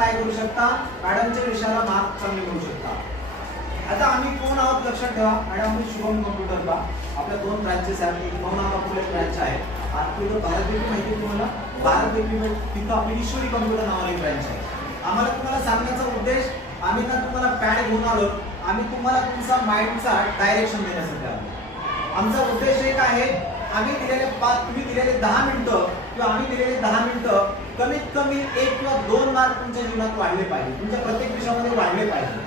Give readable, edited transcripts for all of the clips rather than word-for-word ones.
काय करू शकता, मॅडमच्या विषयाला मार्क चांगले मिळू शकता. आता आम्ही कोण आहोत लक्षात ठेवा. मॅडम मी शुभम कॉम्प्युटर का आपल्या 2 ब्रांचेस आहेत. एक नवनाथापूर ब्रांच आहे. आपलं बारापेटी माहिती आहे तुम्हाला, बारापेटी तिथं आपली ईश्वरी कॉम्प्युटर नावाची ब्रांच आहे. आम्हाला तुम्हाला सांगण्याचा उद्देश, आम्ही ना तुम्हाला पॅड घेऊन आलो, आम्ही तुम्हाला तुमचा माइंडचा डायरेक्शन देण्यासाठी आलो. आमचा उद्देश एक आहे, आम्ही दिलेले तुम्ही दिलेले 10 मिनिटं किंवा आम्ही दिलेले 10 मिनिटं कमीत कमी 1 किंवा 2 मार्क तुमच्या जीवनात वाढले पाहिजे, तुमच्या प्रत्येक विषयामध्ये वाढले पाहिजे.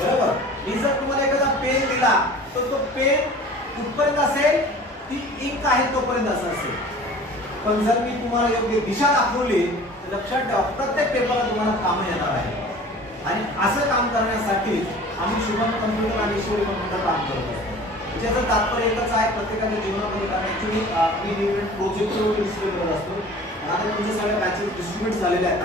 बरोबर. मी जर तुम्हाला एखादा पेन दिला तर तो पेन कुठपर्यंत असेल, ती इंक आहे तोपर्यंत असं असेल. पण जर मी तुम्हाला योग्य दिशा दाखवली तर लक्षात ठेवा प्रत्येक पेपरला तुम्हाला काम येणार आहे. आणि असं काम करण्यासाठी आम्ही शुभम कॉम्प्युटर आणि ईश्वरी कॉम्प्युटर काम करत असतो. त्याचं तात्पर्य एकच आहे, प्रत्येकाच्या जीवनामध्ये कारण ऍक्च्युली मी इव्हेंट प्रोजेक्टवर डिस्प्ले करत असतो. आता तुमचे सगळे बॅचेस डिस्ट्रीब्यूट झालेले आहेत.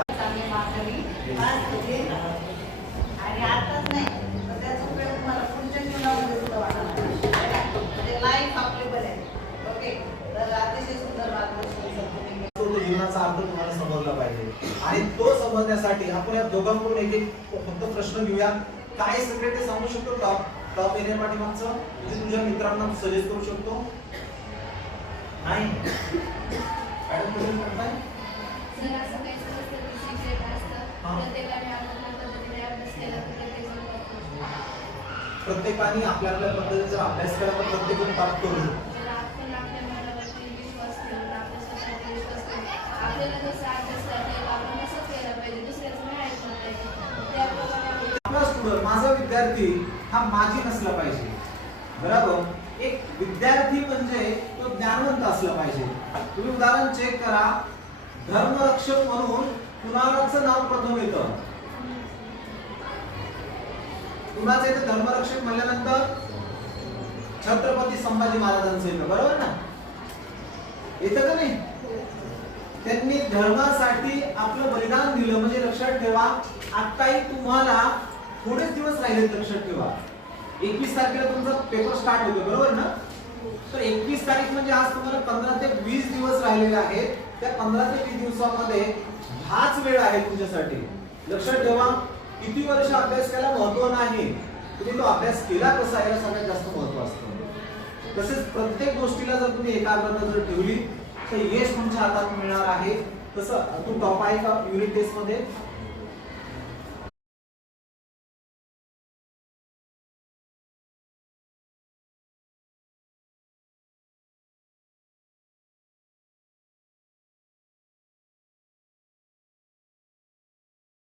आणि आताच नाही तर त्याचा उपयोग तुम्हाला पुढच्या जीवनामध्ये सुद्धा वाटणार म्हणजे लाईफ अप्लेबल आहे. ओके, तर अतिशय सुंदर मार्गदर्शन तो जीवनाचा अर्थ तुम्हाला समजला पाहिजे. आणि तो समजण्यासाठी आपण या दोघांकडून एक फक्त प्रश्न घेऊया. काय सगळे ते सांगू शकतो टॉप येण्या पाठीमागचं, म्हणजे तुझ्या मित्रांना सजेस्ट करू शकतो. नाही मॅडम तुम्ही म्हणताय सर असं काही समजतं की सिक्रेट असतं, प्रत्येकाने आपल्या पद्धतीने अभ्यास केला तर प्रत्येक जण प्रत्येकाने आपल्या आपल्या पद्धतीचा अभ्यास केला तर प्रत्येकजण टॉप करू शकतो. जर आपण आपल्या मनावरती विश्वास ठेवून आपल्या स्वतःवर विश्वास ठेवून आपल्याला जसं अभ्यास केला आपण तसंच केलं पाहिजे, दुसऱ्याचं नाही ऐकलं पाहिजे. त्याप्रमाणे आपला स्टुडंट, माझा विद्यार्थी हा माझी नसला पाहिजे. बरोबर. एक विद्यार्थी म्हणजे तो ज्ञानवंत असला पाहिजे. तुम्ही उदाहरण चेक करा, धर्मरक्षक म्हणून कुणालाचं नाव प्रथम येतं. कुणाचं येतं धर्मरक्षक म्हणल्यानंतर छत्रपती संभाजी महाराजांचं येतं. बरोबर ना, येतं का नाही? त्यांनी धर्मासाठी आपलं बलिदान दिलं. म्हणजे लक्षात ठेवा, आताही तुम्हाला थोडेच दिवस राहिले, लक्षात ठेवा. 21 तारखेला तुमचा पेपर स्टार्ट होतो. बरोबर ना? तर 21 तारीख म्हणजे आज तुम्हाला 15 ते 20 दिवस राहिलेले आहेत. त्या 15 ते 20 दिवसामध्ये हाच वेळ आहे तुमच्यासाठी. लक्षात ठेवा, किती वर्ष अभ्यास केला महत्व नाही, तुम्ही तो अभ्यास केला कसा याला सगळ्यात जास्त महत्व असतं. तसेच प्रत्येक गोष्टीला जर तुम्ही एकाग्रता जर ठेवली तर यश तुमच्या हातात मिळणार आहे. तसं तू टॉप आहे का युनिट टेस्ट मध्ये?